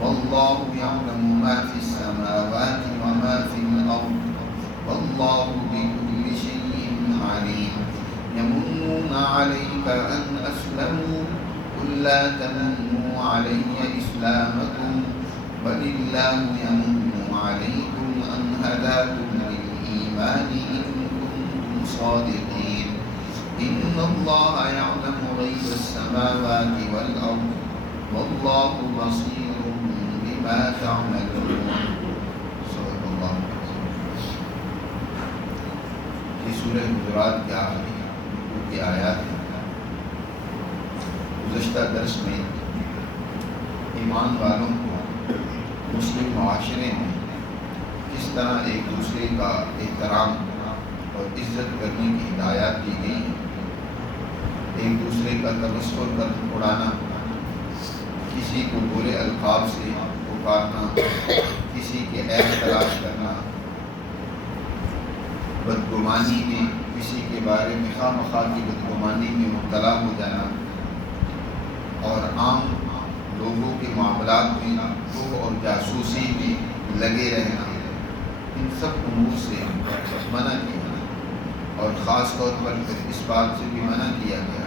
والله يعلم ما في السماوات وما في الأرض والله بكل شيء عليم يمنون عليك أن أسلموا قل لا تمنوا علي إسلامكم بل الله يمن عليكم أن هداكم للإيمان إن كنتم صادقين إن الله يعلم غيب السماوات والأرض والله بصير بما تعملون. صدق اللہ. یہ سورہ حجرات کی آخری کی آیات ہیں. گزشتہ درس میں ایمان والوں کو مسلم معاشرے میں کس طرح ایک دوسرے کا احترام اور عزت کرنے کی ہدایات دی گئی ہیں. ایک دوسرے کا تبصر کر اڑانا، کسی کو برے القاب سے پکارنا، کسی کے عیب تلاش کرنا، بدگمانی میں کسی کے بارے میں خواہ مخواہ کی بدگمانی میں مبتلا ہو جانا، اور عام لوگوں کے معاملات میں اور جاسوسی میں لگے رہنا، ان سب امور سے منع کیا. اور خاص طور پر اس بات سے بھی منع کیا گیا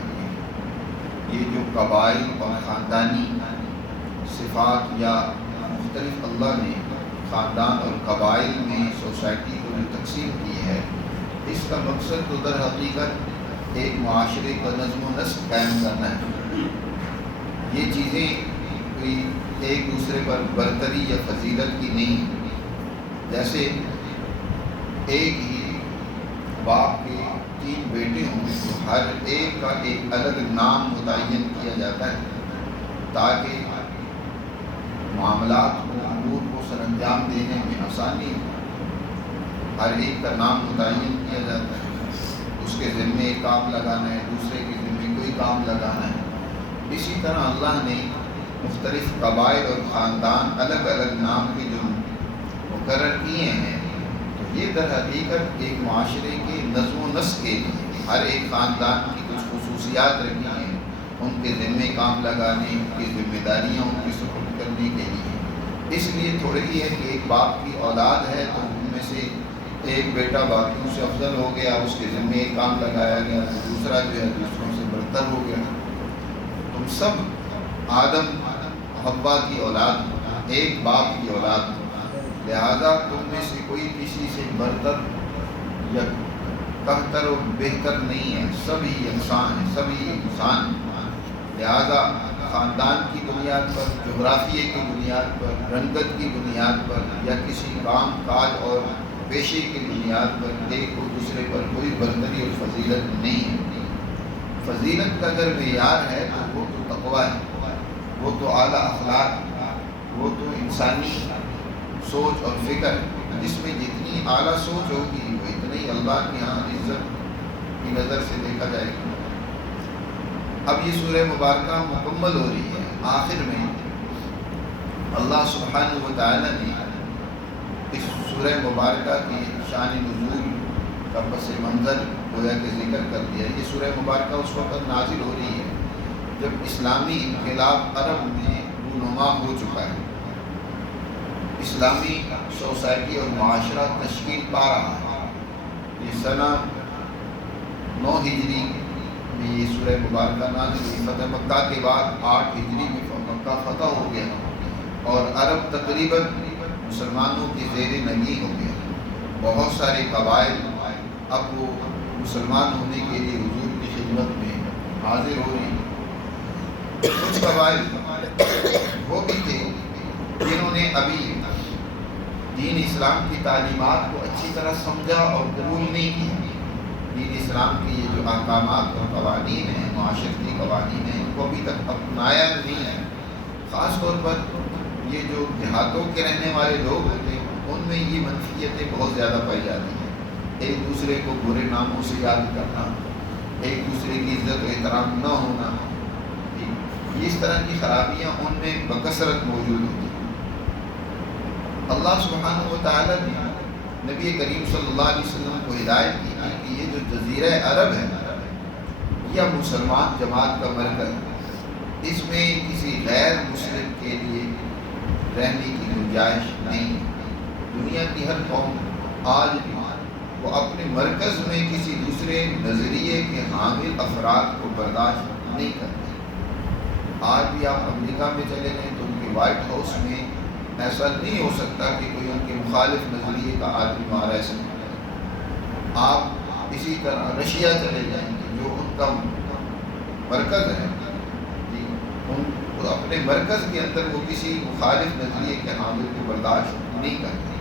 کہ یہ جو قبائل اور خاندانی صفات یا مختلف اللہ نے خاندان اور قبائل میں سوسائٹی کو جو تقسیم کی ہے، اس کا مقصد تو در حقیقت ایک معاشرے کا نظم و نسق قائم کرنا ہے. یہ چیزیں کوئی ایک دوسرے پر برتری یا فضیلت کی نہیں. جیسے ایک ہی باپ کے 3 بیٹے ہوں تو ہر ایک کا ایک الگ نام متعین کیا جاتا ہے تاکہ معاملات کو، امور کو سر انجام دینے میں آسانی ہو. ہر ایک کا نام متعین کیا جاتا ہے، اس کے ذمے ایک کام لگانا ہے، دوسرے کے ذمے کوئی کام لگانا ہے. اسی طرح اللہ نے مختلف قبائل اور خاندان الگ الگ نام کے جو مقرر کیے ہیں، تو یہ در حقیقت ایک معاشرے کے نظم و نسق کے لیے ہر ایک خاندان کی کچھ خصوصیات رکھی ہیں، ان کے ذمے کام لگانے، ان کی ذمہ داریاں ان کی سپرد کرنے کے لیے. اس لیے تھوڑی ہی ہے کہ ایک باپ کی اولاد ہے تو ان میں سے ایک بیٹا باقیوں سے افضل ہو گیا، اس کے ذمے ایک کام لگایا گیا، دوسرا جو ہے دوسروں سے برتر ہو گیا. تم سب آدم حوا کی اولاد، ایک باپ کی اولاد، لہذا تم میں سے کوئی کسی سے برتر یا بہتر و بہتر نہیں ہے، سبھی یکساں ہیں، سبھی انسان. لہذا خاندان کی بنیاد پر، جغرافیے کی بنیاد پر، رنگت کی بنیاد پر یا کسی کام کاج اور پیشے کی بنیاد پر ایک کو دوسرے پر کوئی برتری اور فضیلت نہیں ہے. فضیلت کا اگر معیار ہے تو وہ تو تقویٰ ہے، وہ تو اعلیٰ اخلاق، وہ تو انسانی سوچ اور فکر. جس میں جتنی اعلیٰ سوچ ہوگی وہ اتنی اللہ کے ہاں عزت کی نظر سے دیکھا جائے گا. اب یہ سورہ مبارکہ مکمل ہو رہی ہے. آخر میں اللہ سبحانہ و تعالی نے اس سورہ مبارکہ کی شان نزول کا پس منظر گویا کہ ذکر کر دیا. یہ سورہ مبارکہ اس وقت نازل ہو رہی ہے جب اسلامی انقلاب عرب میں رونما ہو چکا ہے، اسلامی سوسائٹی اور معاشرہ تشکیل پا رہا ہے. یہ سنہ 9 ہجری میں یہ سورہ مبارکہ نازل ہوئی. فتح مکہ کے بعد 8 ہجری میں مکہ فتح ہو گیا اور عرب تقریباً مسلمانوں کی زیر نگی ہو گیا. بہت سارے قبائل اب وہ مسلمان ہونے کے لیے حضور کی خدمت میں حاضر ہو رہے ہیں. کچھ قبائل وہ بھی تھے جنہوں نے ابھی دین اسلام کی تعلیمات کو اچھی طرح سمجھا اور قبول نہیں کیا. دین اسلام کی یہ جو احکامات اور قوانین ہیں، معاشرتی قوانین ہیں، ان کو ابھی تک اپنایا نہیں ہے. خاص طور پر یہ جو دیہاتوں کے رہنے والے لوگ ہوتے ہیں ان میں یہ منفیتیں بہت زیادہ پائی جاتی ہیں. ایک دوسرے کو برے ناموں سے یاد کرنا، ایک دوسرے کی عزت و احترام نہ ہونا، اس طرح کی خرابیاں ان میں بکثرت موجود ہوتی ہیں. اللہ سبحانہ و تعالیٰ نے نبی کریم صلی اللہ علیہ وسلم کو ہدایت کی کہ یہ جو جزیرہ عرب ہے یہ مسلمان جماعت کا مرکز ہے. اس میں کسی غیر مسلم کے لیے رہنے کی گنجائش نہیں ہے۔ دنیا کی ہر قوم آج بھی وہ اپنے مرکز میں کسی دوسرے نظریے کے حامل افراد کو برداشت نہیں کرتے۔ آج بھی آپ امریکہ میں چلے گئے تو ان کے وائٹ ہاؤس میں ایسا نہیں ہو سکتا کہ کوئی ان کے مخالف نظریے کا آدمی وہاں رہ سکتا ہے۔ آپ اسی طرح رشیا چلے جائیں گے جو ان کا مرکز ہے، اپنے مرکز کے اندر وہ کسی مخالف نظریے کے حامل کو برداشت نہیں کرتے،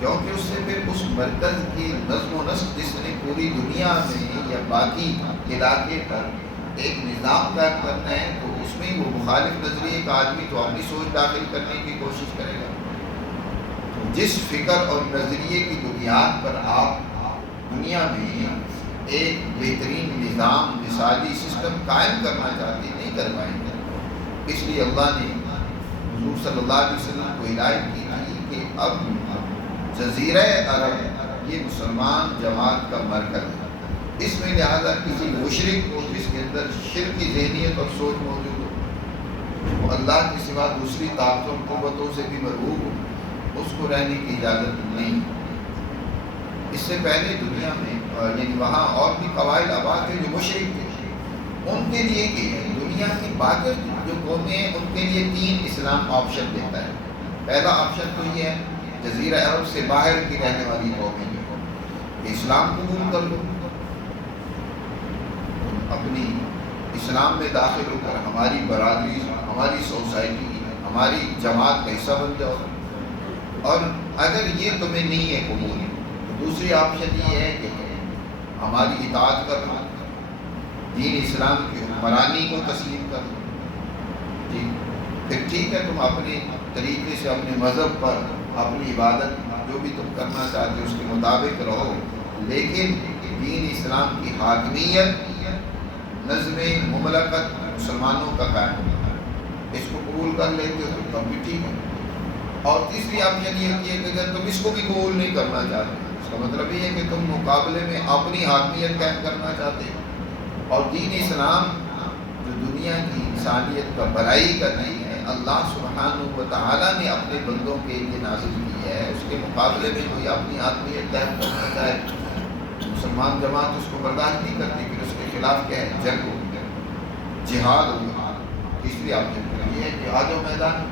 کیونکہ اس سے پھر اس مرکز کی نظم و نسق جس نے پوری دنیا میں یا باقی علاقے پر ایک نظام قائم کرنا ہے، تو اس میں وہ مخالف نظریے کا آدمی تو اپنی سوچ داخل کرنے کی کوشش کرے گا۔ تو جس فکر اور نظریے کی بنیاد پر آپ دنیا میں ایک بہترین نظام مثالی سسٹم قائم کرنا چاہتے ہیں، نہیں کر پائیں گے۔ اس لیے اللہ نے حضور صلی اللہ علیہ وسلم کو ہدایت کی تھی کہ اب جزیرہ عرب یہ مسلمان جماعت کا مرکز ہے، اس میں لہذا کسی مشرک کو جس کے اندر شرک کی ذہنیت اور سوچ موجود ہو، وہ اللہ کے سوا دوسری طاقتوں اور قوتوں سے بھی مرعوب ہو، اس کو رہنے کی اجازت نہیں۔ اس سے پہلے دنیا میں یعنی وہاں اور بھی قبائل آباد تھے جو مشرک تھے، ان کے لیے کہ دنیا کی باقی جو قومیں ہیں ان کے لیے 3 اسلام آپشن دیتا ہے۔ پہلا آپشن تو یہ ہے جزیرہ عرب سے باہر کی رہنے والی قومیں جو اسلام قبول کر لو، اپنی اسلام میں داخل ہو کر ہماری برادری، ہماری سوسائٹی، ہماری جماعت کا حصہ بن جاؤ، اور اگر یہ تمہیں نہیں ہے قبول تو دوسری آپشن یہ ہے کہ ہماری اطاعت کر لو، دین اسلام کی حکمرانی کو تسلیم کر لو، جی پھر ٹھیک ہے تم اپنے طریقے سے اپنے مذہب پر اپنی عبادت جو بھی تم کرنا چاہتے ہو اس کے مطابق رہو، لیکن دین اسلام کی حاکمیت نظم مملکت مسلمانوں کا قائم ہوتا ہے، اس کو قبول کر لیتے ہو تو تب بھی ٹھیک ہے۔ اور تیسری آپشن یہ ہوتی ہے کہ اگر تم اس کو بھی قبول نہیں کرنا چاہتے، اس کا مطلب یہ ہے کہ تم مقابلے میں اپنی حاکمیت قائم کرنا چاہتے ہو، اور دین اسلام جو دنیا کی انسانیت کا بھلائی کا دین ہے، اللہ سبحانہ و تعالیٰ نے اپنے بندوں کے لیے نازل کی ہے، اس کے مقابلے میں کوئی اپنی حاکمیت قائم کرنا چاہے مسلمان جماعت اس کو برداشت نہیں کرتی، پھر اس کے خلاف کیا ہے جنگ ہو، جہاد ہو۔ تیسری آپشن یہ ہے کہ آ جاؤ میدان۔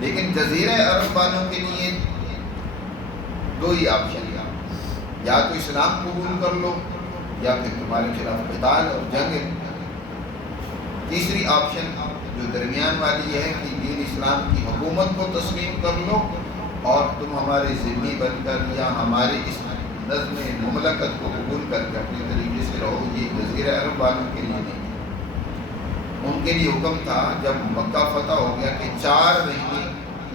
لیکن جزیرہ عرب والوں کے لیے 2 ہی آپشن ہے، یا تو اسلام قبول کر لو یا پھر تمہارے خلاف قتال اور جنگ ہے۔ تیسری آپشن جو درمیان والی ہے کہ دین اسلام کی حکومت کو تسلیم کر لو اور تم ہمارے ذمہ بن کر یا ہمارے اس نظم مملکت کو قبول کر کے اپنے طریقے سے رہو، یہ جزیرہ عرب والوں کے لیے نہیں۔ ان کے لیے حکم تھا جب مکہ فتح ہو گیا کہ 4 مہینے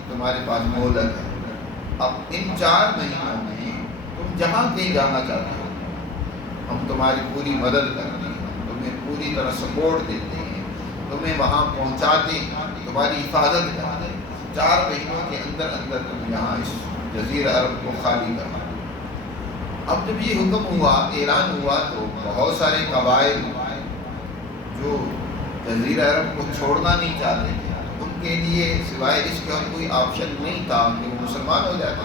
تمہارے پاس مہلت ہے، اب ان 4 مہینوں میں تم جہاں کہیں جانا چاہتے ہو ہم تمہاری پوری مدد کرتے ہیں، تمہیں پوری طرح سپورٹ دیتے ہیں، تمہیں وہاں پہنچاتے ہیں، تمہاری حفاظت کرتے ہیں۔ 4 مہینوں کے اندر اندر تم یہاں اس جزیرہ عرب کو خالی کرنا۔ اب جب یہ حکم ہوا، اعلان ہوا، تو بہت سارے قبائل جو جزیرہ عرب کو چھوڑنا نہیں چاہتے تھے، ان کے لیے سوائے اس کے اور کوئی آپشن نہیں تھا کہ وہ مسلمان ہو جاتا۔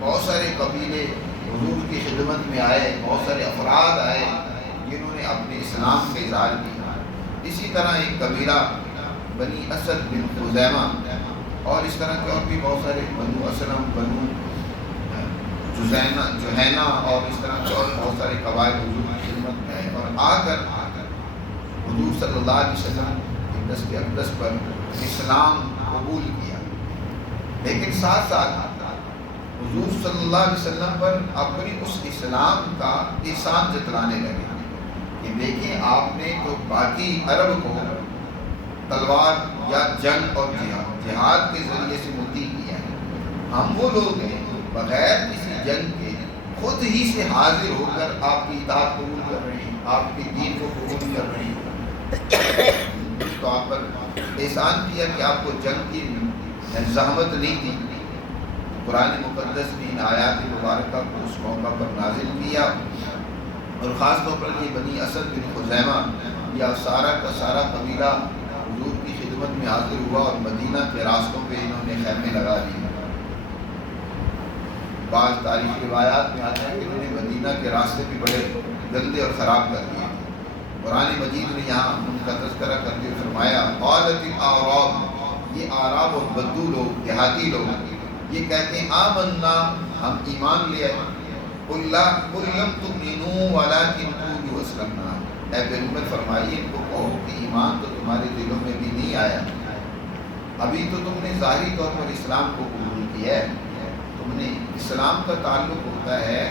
بہت سارے قبیلے حضور کی خدمت میں آئے، بہت سارے افراد آئے جنہوں نے اپنے اسلام کا اظہار کیا۔ اسی طرح ایک قبیلہ بنی اسد بن خزیمہ اور اس طرح کے اور بھی بہت سارے بنو اسلم، بنو جوہینہ اور اس طرح کے اور بہت سارے قبائل حضور کی خدمت میں آئے اور آ کر حضور صلی اللہ علیہ وسلم کے دست اقدس پر اسلام قبول کیا، لیکن ساتھ ساتھ حضور صلی اللہ علیہ وسلم پر اپنی اس اسلام کا احسان جتلانے لگے کہ دیکھیں آپ نے تو باقی عرب کو تلوار یا جنگ اور جہاد کے ذریعے سے مطیع کیا ہے، ہم وہ لوگ ہیں بغیر کسی جنگ کے خود ہی سے حاضر ہو کر آپ کی اطاعت قبول کر رہے ہیں، آپ کے دین کو قبول کر رہے ہیں، تو آپ پر احسان کیا کہ آپ کو جنگ کی زحمت نہیں دی۔ قرآن مقدس نے ان آیات مبارکہ کو اس موقع پر نازل کیا، اور خاص طور پر یہ بنی اسد بن خزیمہ یا سارا کا سارا قبیلہ حضور کی خدمت خدمت میں حاضر ہوا اور مدینہ کے راستوں پہ انہوں نے خیمے لگا دیے۔ بعض تاریخی روایات میں آتا ہے کہ انہوں نے مدینہ کے راستے بھی بڑے گندے اور خراب کر دیے۔ قرآن مجید نے یہاں ان کا تذکرہ کرتے ہوئے فرمایا قالت الاعراب، یہ اعراب اور بدو لوگ، دیہاتی لوگ یہ کہتے ہیں آمنا، ہم ایمان لے آئے، قل لم تؤمنوا ولکن قولوا اسلمنا، اے پیغمبر فرمائیے ان کو کہو کہ ایمان تو تمہارے دلوں میں بھی نہیں آیا، ابھی تو تم نے ظاہری طور پر اسلام کو قبول کیا ہے۔ تم نے اسلام کا تعلق ہوتا ہے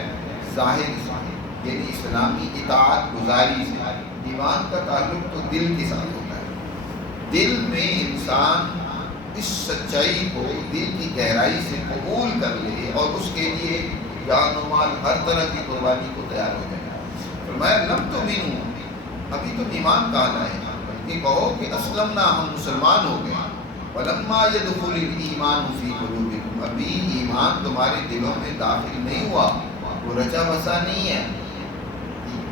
ظاہر سے، یعنی اسلامی اطاعت گزاری سے، ایمان کا تعلق تو دل کے ساتھ ہوتا ہے۔ دل میں انسان اس سچائی کو دل کی گہرائی سے قبول کر لے اور اس کے لیے جان و مال ہر طرح کی قربانی کو تیار ہو جائے۔ فرمایا لم تؤمنوا، ابھی تم ایمان کہاں لائے، بلکہ کہو کہ اسلمنا، ہم مسلمان ہو گئے، ولما يدخل الایمان فی قلوبکم، ابھی ایمان تمہارے دلوں میں داخل نہیں ہوا، وہ رچا بسا نہیں ہے،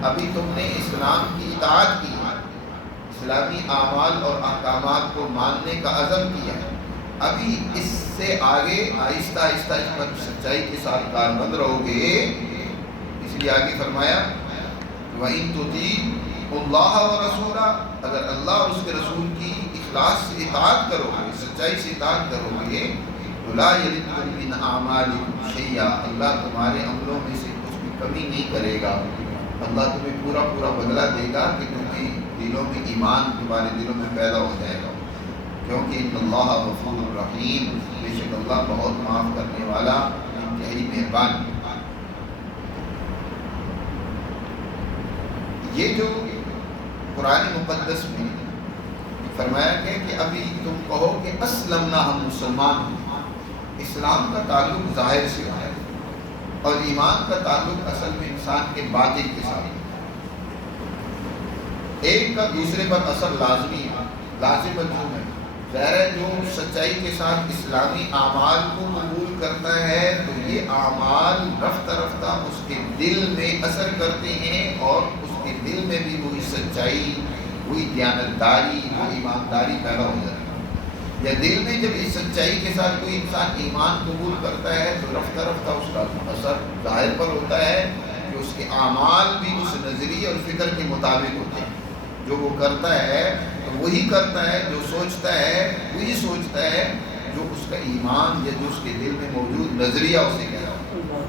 ابھی تم نے اسلام کی اطاعت کی، اسلامی اعمال اور احکامات کو ماننے کا عزم کیا ہے، ابھی اس سے آگے آہستہ آہستہ اس پر سچائی کے ساتھ کاربند رہو گے۔ اس لیے آگے فرمایا وَإِن تُطِيعُوا اللَّهَ وَرَسُولَهُ، اگر اللہ اور اس کے رسول کی اخلاص سے اطاعت کرو گے، سچائی سے اطاعت کرو گے، تو لا يَلِدْكُم مِّنْ أَعْمَالِكُمْ شَيْئًا، اللہ تمہارے عملوں میں سے کچھ بھی کمی نہیں کرے گا، اللہ تمہیں پورا پورا بدلہ دے گا کہ تمہیں دلوں میں ایمان تمہارے دلوں میں پیدا ہو جائے گا، کیونکہ ان اللہ غفور الرحیم، بے شک اللہ بہت معاف کرنے والا، انتہائی مہربان۔ یہ جو قرآن مقدس میں فرمایا گیا کہ ابھی تم کہو کہ اسلمنا، ہم مسلمان ہیں، اسلام کا تعلق ظاہر سے ہے اور ایمان کا تعلق اصل میں انسان کے باطن کے ساتھ، ایک کا دوسرے پر اثر لازمی ہے، لازم ملزوم ہے۔ ظاہر ہے جو سچائی کے ساتھ اسلامی اعمال کو قبول کرتا ہے تو یہ اعمال رفتہ رفتہ اس کے دل میں اثر کرتے ہیں اور اس کے دل میں بھی وہی سچائی، وہی دیانتداری، وہ ایمانداری پیدا ہو جاتی ہے۔ یا دل میں جب اس سچائی کے ساتھ کوئی انسان ایمان قبول کرتا ہے تو رفتہ رفتہ اس کا اثر ظاہر پر ہوتا ہے کہ اس کے اعمال بھی اس نظریے اور فکر کے مطابق ہوتے ہیں، جو وہ کرتا ہے تو وہی کرتا ہے، جو سوچتا ہے وہی سوچتا ہے، جو اس کا ایمان یا جو اس کے دل میں موجود نظریہ اسے کہہ رہا ہے۔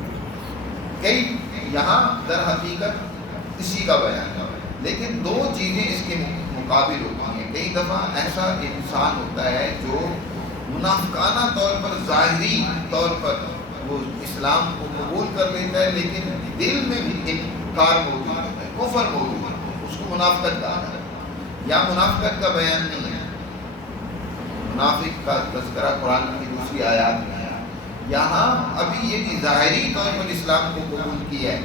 کئی یہاں در حقیقت اسی کا بیان ہے، لیکن دو چیزیں اس کے مقابل ہوتی ہیں۔ کئی دفعہ ایسا انسان ہوتا ہے جو منافقانہ طور پر، ظاہری طور پر وہ اسلام کو قبول کر لیتا ہے لیکن دل میں بھی انکار موجود ہوتا ہے، کفر موجود ہے، اس کو منافقت کہا ہے۔ یا منافقت کا بیان نہیں ہے، منافق کا تذکرہ قرآن کی دوسری آیات میں ہے۔ یہاں ابھی یہ کہ ظاہری طور پر اسلام کو قبول کیا ہے،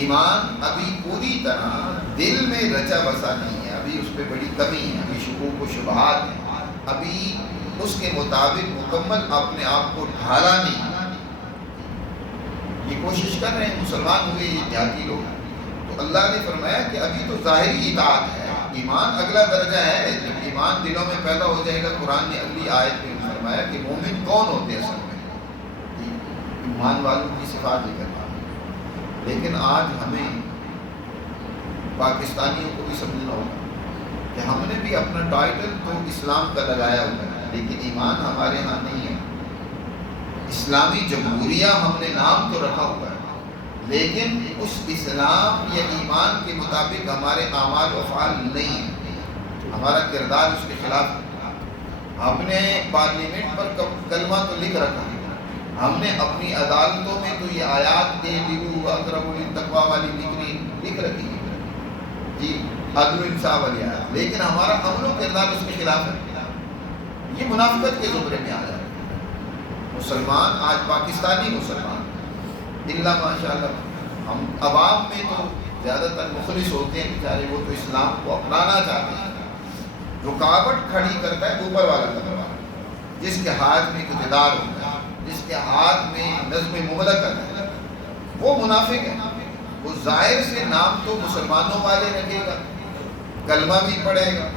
ایمان ابھی پوری طرح دل میں رچا بسا نہیں ہے، ابھی اس پہ بڑی کمی ہے، ابھی شکوک و شبہات ہیں، ابھی اس کے مطابق مکمل اپنے آپ کو ڈھالا نہیں۔ یہ کوشش کر رہے ہیں، مسلمان ہوئے یہ دیہاتی لوگ، تو اللہ نے فرمایا کہ ابھی تو ظاہری اطاعت ہے، ایمان اگلا درجہ ہے، جب ایمان دلوں میں پیدا ہو جائے گا۔ قرآن نے اگلی آیت میں فرمایا کہ مومن کون ہوتے ہیں اصل میں، ایمان والوں کی صفات ذکر کرنا۔ لیکن آج ہمیں پاکستانیوں کو بھی سمجھنا ہوگا کہ ہم نے بھی اپنا ٹائٹل تو اسلام کا لگایا ہوا ہے، لیکن ایمان ہمارے ہاں نہیں ہے۔ اسلامی جمہوریہ ہم نے نام تو رکھا ہوا ہے، لیکن اس اسلام یا ایمان کے مطابق ہمارے اعمال و افعال نہیں ہیں، ہمارا کردار اس کے خلاف ہے۔ ہم نے پارلیمنٹ پر کلمہ تو لکھ رکھا ہے، ہم نے اپنی عدالتوں میں تو یہ آیات اقرب للتقویٰ والی لکھ رکھی ہے، جی عدل و انصاف والی آیات، لیکن ہمارا عمل و کردار اس کے خلاف ہے۔ یہ منافقت کے زمرے میں آ جاتا ہے۔ مسلمان آج پاکستانی مسلمان اللہ ماشاء اللہ، ہم عوام میں تو زیادہ تر مخلص ہوتے ہیں بیچارے، وہ تو اسلام کو اپنانا چاہتے ہیں۔ رکاوٹ کھڑی کرتا ہے اوپر والا تلوار، جس کے ہاتھ میں اقتدار ہوتا ہے، جس کے ہاتھ میں نظم مملکت ہے، وہ منافق ہے۔ وہ ظاہر سے نام تو مسلمانوں والے رکھے گا، کلمہ بھی پڑھے گا،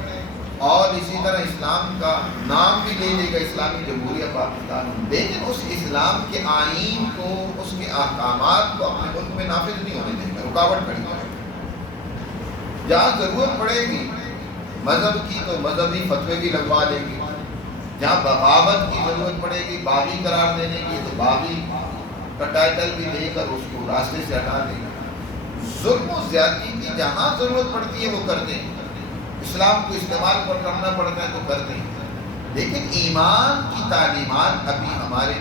اور اسی طرح اسلام کا نام بھی لے لے گا اسلامی جمہوریہ پاکستان، لیکن اس اسلام کے آئین کو، اس کے احکامات کو اپنے ملک میں نافذ نہیں ہونے دیں گے، رکاوٹ کھڑی کرے گا۔ جہاں ضرورت پڑے گی مذہب کی تو مذہبی فتوے بھی لگوا لیں گے، جہاں بغاوت کی ضرورت پڑے گی، باغی قرار دینے کی، تو باغی کا ٹائٹل بھی دے کر اس کو راستے سے ہٹا دیں گے۔ ظلم و زیادتی کی جہاں ضرورت پڑتی ہے وہ کرتے ہیں، اسلام کو استعمال پر کرنا پڑتا ہے تو کرتے ہیں، لیکن ایمان کی تعلیمات ابھی ہمارے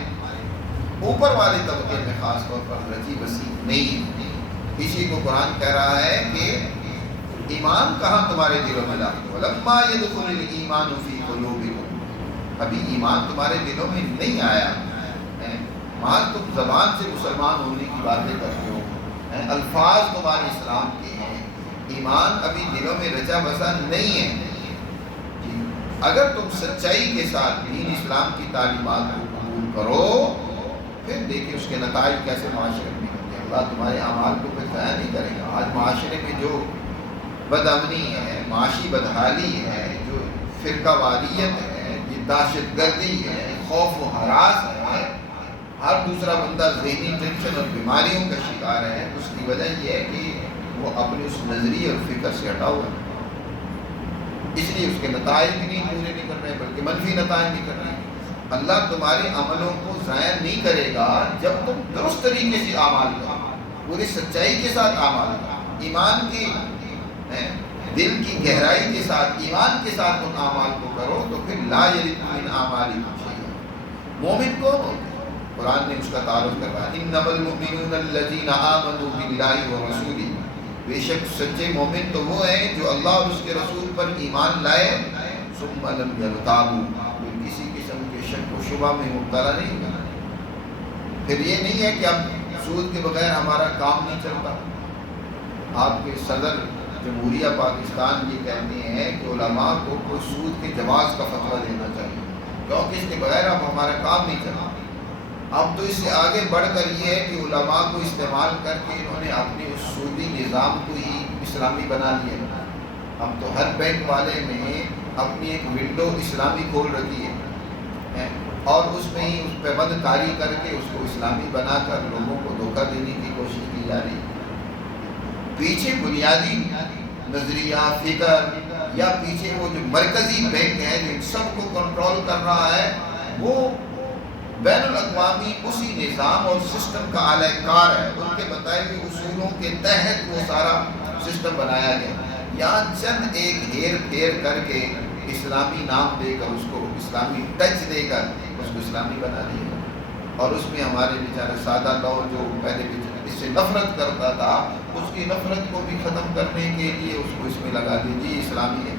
اوپر والے طبقے میں خاص طور پر رچی بسی نہیں ہے۔ اسی کو قرآن کہہ رہا ہے کہ ایمان کہاں تمہارے دلوں میں داخل ہو، لما يدخل الایمان فی قلوبکم، ابھی ایمان تمہارے دلوں میں نہیں آیا ہے، وہاں تم زبان سے مسلمان ہونے کی باتیں کرتے ہو، الفاظ تمہارے اسلام کے ہیں، ایمان ابھی دلوں میں رچا بسا نہیں ہے۔ اگر تم سچائی کے ساتھ دین اسلام کی تعلیمات کو قبول کرو، پھر دیکھیں اس کے نتائج کیسے معاشرے میں ہوتے ہیں۔ اللہ تمہارے اعمال کو پھر ضائع نہیں کرے گا۔ آج معاشرے میں جو بدامنی ہے، معاشی بدحالی ہے، جو فرقہ واریت ہے، یہ دہشت گردی ہے، خوف و ہراس ہے، ہر دوسرا بندہ ذہنی ٹینشن اور بیماریوں کا شکار ہے، اس کی وجہ یہ ہے کہ وہ اپنے اس نظریے اور فکر سے ہٹا ہوا ہے، اس لیے اس کے نتائج بھی نہیں پورے نہیں کر رہے بلکہ منفی نتائج نہیں کر رہے ہیں۔ اللہ تمہارے عملوں کو ضائع نہیں کرے گا جب تم درست طریقے سے اعمال کرو، پوری سچائی کے ساتھ اعمال کرو، ایمان کی دل کی گہرائی کے ساتھ، ایمان کے ساتھ تم اعمال کو کرو، تو پھر لا یلد من اعمالکم شیء۔ مومن کون ہوتے ہیں؟ قرآن نے اس کا تعارف کروایا، انما المؤمنون الذین آمنوا باللہ ورسولہ، بے شک سچے مومن تو وہ ہیں جو اللہ اور اس کے رسول پر ایمان لائے، ثم لم یرتابوا، کسی قسم کے شک و شبہ میں مبتلا نہیں ہوگا۔ پھر یہ نہیں ہے کہ اب سود کے بغیر ہمارا کام نہیں چلتا۔ آپ کے صدر جمہوریہ پاکستان یہ کہتے ہیں کہ علماء کو کوئی سود کے جواز کا فتویٰ دینا چاہیے، کیونکہ اس کے بغیر اب ہمارا کام نہیں چلتا۔ اب تو اس سے آگے بڑھ کر یہ ہے کہ علماء کو استعمال کر کے انہوں نے اپنے اس سودی نظام کو ہی اسلامی بنا لیا۔ اب تو ہر بینک والے نے اپنی ایک ونڈو اسلامی کھول رکھی ہے اور اس میں ہی اس پہ بند کاری کر کے اس کو اسلامی بنا کر لوگوں کو دھوکہ دینے کی کوشش کی جا رہی ہے۔ پیچھے بنیادی نظریہ، فکر یا پیچھے وہ جو مرکزی بینک ہے جو ان سب کو کنٹرول کر رہا ہے، وہ بین الاقوامی اسی نظام اور سسٹم کا اعلی کار ہے، ان کے بتائے ہوئے اصولوں کے تحت وہ سارا سسٹم بنایا گیا۔ یہاں چند ایک ہیر پھیر کر کے اسلامی نام دے کر، اس کو اسلامی ٹچ دے کر اس کو اسلامی بنا دیا، اور اس میں ہمارے بیچارے سادہ دور جو پہلے اس سے نفرت کرتا تھا، اس کی نفرت کو بھی ختم کرنے کے لیے اس کو اس میں لگا دی، جی اسلامی ہے۔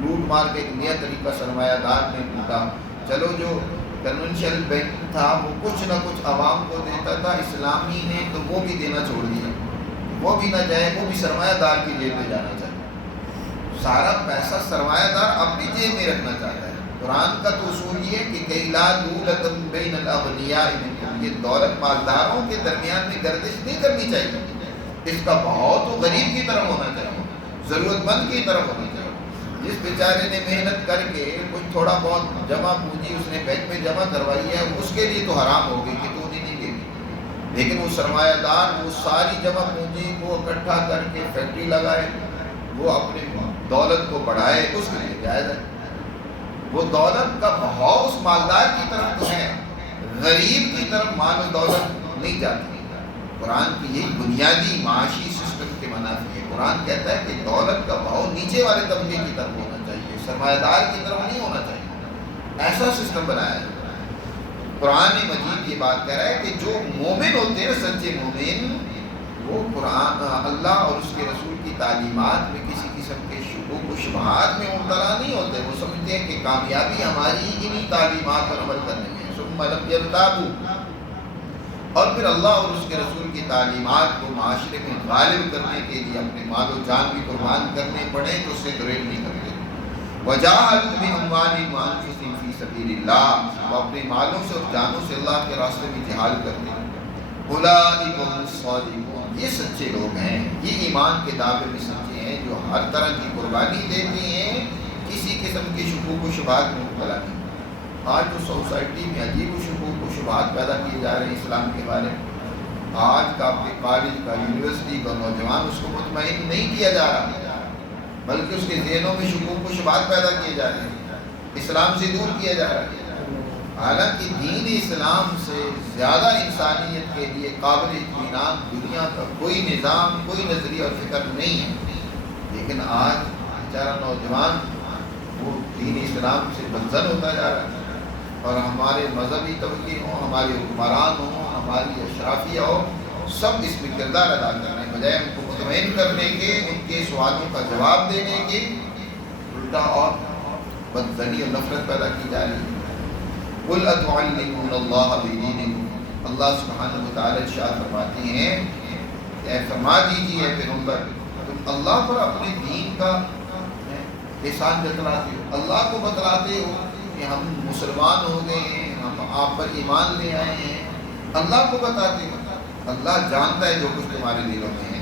لوٹ مار کے ایک نیا طریقہ سرمایہ دار نے لوٹا، چلو جو کنونشل بینک تھا وہ کچھ نہ کچھ عوام کو دیتا تھا، اسلامی نے تو وہ بھی دینا چھوڑ دیا، وہ بھی نہ جائے، وہ بھی سرمایہ دار کی جیب میں جانا چاہیے۔ سارا پیسہ سرمایہ دار اپنی جیب میں رکھنا چاہتا ہے۔ قرآن کا تو اصول یہ ہے کہ کئی لا دولۃ بین الاغنیاء منکم، یہ دولت مالداروں کے درمیان میں گردش نہیں کرنی چاہیے، اس کا بہاؤ تو غریب کی طرف ہونا چاہیے، ضرورت مند کی طرف ہونا چاہیے۔ جس بیچارے نے محنت کر کے کچھ تھوڑا بہت جمع پونجی اس نے بینک میں جمع کروائی ہے، اس کے لیے تو حرام ہوگی کہ تو نہیں دے گی، لیکن وہ سرمایہ دار وہ ساری جمع پونجی کو اکٹھا کر کے فیکٹری لگائے، وہ اپنے دولت کو بڑھائے، اس کے لیے جائز ہے۔ وہ دولت کا بہاؤ اس مالدار کی طرف تو ہے، غریب کی طرف مال و دولت نہیں جاتی۔ قرآن کی یہی بنیادی معاشی سسٹم کے منافی ہے۔ قرآن کہتا ہے کہ دولت کا بہاؤ نیچے والے طبقے کی طرف ہونا چاہیے، سرمایہ دار کی طرف نہیں ہونا چاہیے، ایسا سسٹم بنایا ہے۔ قرآن مجید یہ بات کہہ رہا ہے کہ جو مومن ہوتے ہیں، سچے مومن، وہ قرآن اللہ اور اس کے رسول کی تعلیمات میں کسی قسم کے شکوک و شبہات میں مبتلا نہیں ہوتے، وہ سمجھتے ہیں کہ کامیابی ہماری انہی تعلیمات پر عمل کرنے میں ہے، ثم لم یرتابوا، اور پھر اللہ اور اس کے رسول کی تعلیمات کو معاشرے میں غالب کرنے کے لیے اپنے مال و جان بھی قربان کرنے پڑے تو اس سے گریز نہیں کرتے۔ وَجَاهَدُوا بِأَمْوَالِهِمْ وَأَنفُسِهِمْ فِي سَبِيلِ اللَّهِ، وہ اپنے مالوں سے اور جانوں سے اللہ کے راستے میں جہاد کرتے ہیں۔ أُولَٰئِكَ هُمُ الصَّادِقُونَ، یہ سچے لوگ ہیں، یہ ایمان کے دعوے میں سچے ہیں، جو ہر طرح کی قربانی دیتے ہیں، کسی قسم کی شکوک و شبہات میں مبتلا نہیں. آج جو سوسائٹی میں عجیب و شکوک و شبہات پیدا کیے جا رہے ہیں اسلام کے بارے میں، آج کا آپ کے کالج کا یونیورسٹی کا نوجوان اس کو مطمئن نہیں کیا جا رہا، بلکہ اس کے ذہنوں میں شکوک و شبہات پیدا کیے جا رہے ہیں، اسلام سے دور کیا جا رہا ہے. حالانکہ دین اسلام سے زیادہ انسانیت کے لیے قابل اطمینان دنیا کا کوئی نظام، کوئی نظریہ اور فکر نہیں ہے. لیکن آج بیچارہ نوجوان وہ دین اسلام سے بدزن ہوتا جا رہا ہے، اور ہمارے مذہبی طبقے ہوں، ہمارے حکمران ہوں، ہماری اشرافیہ ہو، سب اس میں کردار ادا کر رہے ہیں. بجائے ان کو مطمئن کرنے کے، ان کے سوالوں کا جواب دینے کے، الٹا اور بدزنی اور نفرت پیدا کی جا رہی ہے. قُلْ أَتُعَلِّمُونَ اللَّهَ بِدِينِكُمْ، اللہ سبحانہ وتعالی ارشاد فرماتے ہیں کہ فرما دیجیے اے پیغمبر، تم اللہ پر اپنے دین کا احسان جتلاتے ہو، اللہ کو بتلاتے ہو کہ ہم مسلمان ہو گئے ہیں، ہم آپ پر ایمان لے آئے ہیں. اللہ کو بتاتے ہو. اللہ جانتا ہے جو کچھ تمہارے دلوں میں ہے.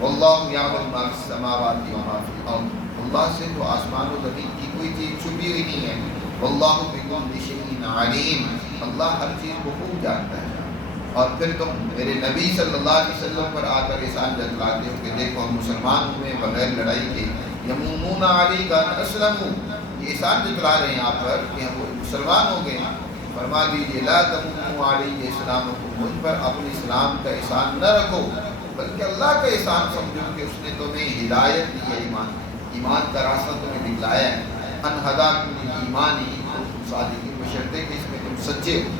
وَاللَّهُ يَعْلَمُ مَا فِي السَّمَاوَاتِ وَمَا فِي الْأَرْضِ، اللہ سے تو آسمان و زمین کی کوئی چیز چھپی ہوئی نہیں ہے. وَاللَّهُ بِكُلِّ شَيْءٍ عَلِيمٌ، اللہ ہر چیز کو خوب جانتا ہے. اور پھر تم میرے نبی صلی اللہ علیہ وسلم پر آ کر احسان جتلاتے ہو کہ دیکھو ہم مسلمان ہوئے بغیر لڑائی کے. یمونون علیک ان اسلموا، یہ احسان جتلا رہے ہیں آپ پر کہ ہم مسلمان ہو گئے. فرما دیجیے لا تمنوا علی اسلامکم، مجھ پر اپنے اسلام کا احسان نہ رکھو، بلکہ اللہ کا احسان سمجھو کہ اس نے تمہیں ہدایت دی ہے، ایمان کا راستہ تمہیں دکھلایا ہے. ان ہداکم للایمان ان کنتم صادقین، بشرطے کہ اس میں تم سچے ہو،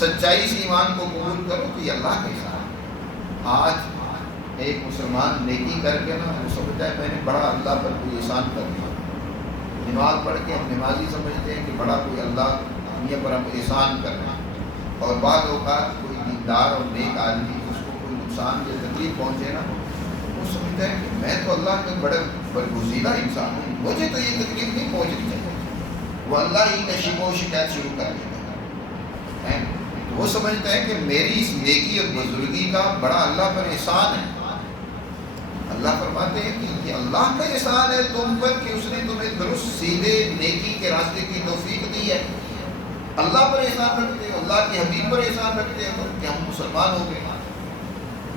سچائی سے ایمان کو قبول کرو تو یہ اللہ کا احسان ہے. آج ایک مسلمان نیکی کر کے نا وہ سمجھتا ہے میں نے بڑا اللہ پر کوئی احسان کر دیا. نماز پڑھ کے ہم نمازی سمجھتے ہیں کہ بڑا کوئی اللہ دنیا پر ہم احسان کر رہے ہیں. اور بعض اوقات کوئی دیندار اور نیک آدمی اس کو کوئی نقصان یا تکلیف پہنچے نا، وہ سمجھتا ہے کہ میں تو اللہ کا بڑا برگزیدہ انسان ہوں، مجھے تو یہ تکلیف نہیں پہنچنی چاہیے. وہ اللہ ہی کا شکوہ و شکایت شروع کر دیتا ہے. وہ سمجھتا ہے کہ میری اس نیکی اور بزرگی کا بڑا اللہ پر احسان ہے. اللہ فرماتے ہیں کہ یہ اللہ کا احسان ہے تم پر کہ اس نے تمہیں درست سیدھے نیکی کے راستے کی توفیق دی ہے. اللہ پر احسان رکھتے ہو، اللہ کے حبیب پر احسان رکھتے ہو کہ ہم مسلمان ہو گئے.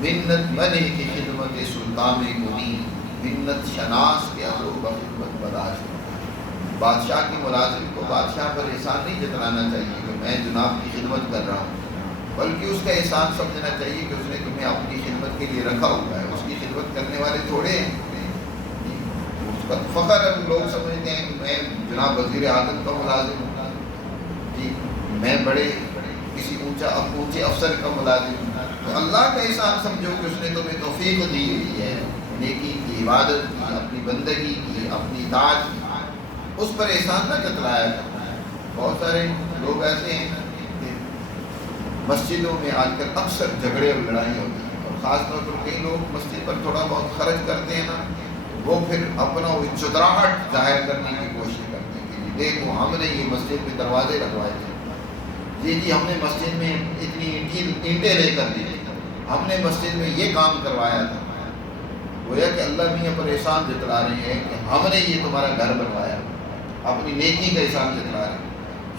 منت بنے کی خدمت سلطان کنی، منت شناس کے عزو بخدمت بداش. بادشاہ کے ملازم کو بادشاہ پر احسان نہیں جتلانا چاہیے کہ میں جناب کی خدمت کر رہا ہوں، بلکہ اس کا احسان سمجھنا چاہیے کہ اس نے تمہیں اپنی خدمت کے لیے رکھا ہوا ہے. اس کی خدمت کرنے والے تھوڑے ہیں، اس کا فخر ہے. لوگ سمجھتے ہیں کہ میں جناب وزیر اعظم کا ملازم ہوں، جی میں بڑے کسی اونچے افسر کا ملازم ہوں. تو اللہ کا احسان سمجھو کہ اس نے تمہیں توفیق دی ہوئی ہے نیکی کی، عبادت کی، اپنی بندگی کی، اپنی اطاعت کی. اس پر احسان نہ جتلایا کرتا ہے. بہت سارے لوگ ایسے ہیں کہ مسجدوں میں آج کل اکثر جھگڑے اور لڑائیاں ہوتی ہیں، اور خاص طور پر کئی لوگ مسجد پر تھوڑا بہت خرچ کرتے ہیں نا، وہ پھر اپنا وہ چتراہٹ ظاہر کرنے کی کوشش کرتے ہیں کہ دیکھو ہم نے یہ مسجد میں دروازے لگوائے تھے، جی ہم نے مسجد میں اتنی اینٹیں لے کر دی، ہم نے مسجد میں یہ کام کروایا تھا. گویا کہ اللہ میاں پر احسان جتلا رہے ہیں کہ ہم نے یہ تمہارا گھر بنوایا، اپنی نیکی کا احسان جتلا رہے ہیں.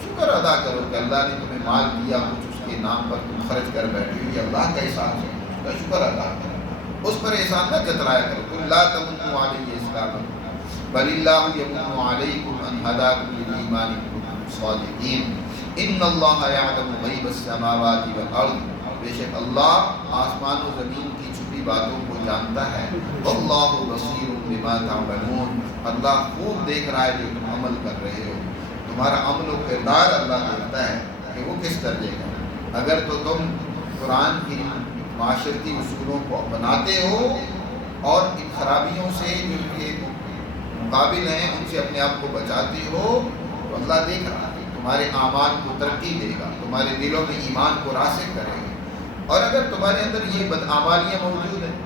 شکر ادا کرو کہ اللہ نے تمہیں مال دیا، کچھ اس کے نام پر تم خرچ کر بیٹھے ہو، یہ اللہ کا احسان ہے، اس کا شکر ادا کرو. اس پر احسان نہ جتلایا کرو. قل لا تمنوا علی اسلامکم بل اللہ یمن علیکم ان ہداکم للایمان ان کنتم صادقین. ان اللہ یعلم غیب السماوات والارض، بے شک اللہ آسمان و زمین کی چھپی باتوں کو جانتا ہے. واللہ بصیر بما تعملون، اللہ خوب دیکھ رہا ہے جو تم عمل کر رہے ہو. تمہارا عمل و کردار اللہ دیکھتا ہے کہ وہ کس درجے کا. اگر تو تم قرآن کی معاشرتی اصولوں کو بناتے ہو اور ان خرابیوں سے جو کے مقابل ہیں ان سے اپنے آپ کو بچاتے ہو، تو اللہ دیکھ رہا ہے، تمہارے اعمال کو ترقی دے گا، تمہارے دلوں میں ایمان کو راسخ کرے گا. اور اگر تمہارے اندر یہ بدعمالیاں موجود ہیں،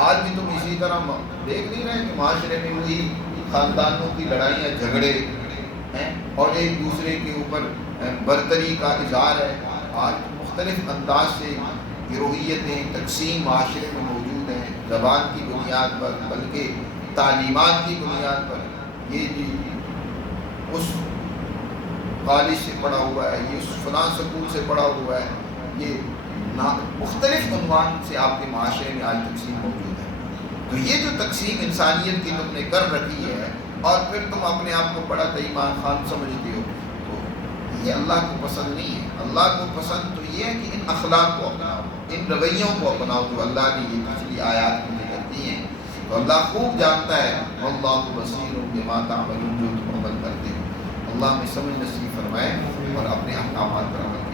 آج بھی تم اسی طرح دیکھ نہیں رہے کہ معاشرے میں وہی خاندانوں کی لڑائیاں جھگڑے ہیں اور ایک دوسرے کے اوپر برتری کا اظہار ہے. آج مختلف انداز سے گروہیتیں تقسیم معاشرے میں موجود ہیں، زبان کی بنیاد پر بلکہ تعلیمات کی بنیاد پر. یہ جی اس کالج سے پڑھا ہوا ہے، یہ اس فلاں سکول سے پڑھا ہوا ہے، یہ مختلف عنوان سے آپ کے معاشرے میں آج تقسیم موجود ہے۔ تو یہ جو تقسیم انسانیت کی تم نے کر رکھی ہے اور پھر تم اپنے آپ کو بڑا ایمان خان سمجھتے ہو، تو یہ اللہ کو پسند نہیں ہے۔ اللہ کو پسند تو یہ ہے کہ ان اخلاق کو اپناؤ، ان رویوں کو اپناؤ جو اللہ نے یہ پچھلی آیات میں ذکر کی ہیں۔ تو اللہ خوب جانتا ہے، واللہ بصیر بما تعملون، جو تم عمل کرتے ہو۔ اللہ میں سمجھ نصیب فرمائے اور اپنے احکامات پر عمل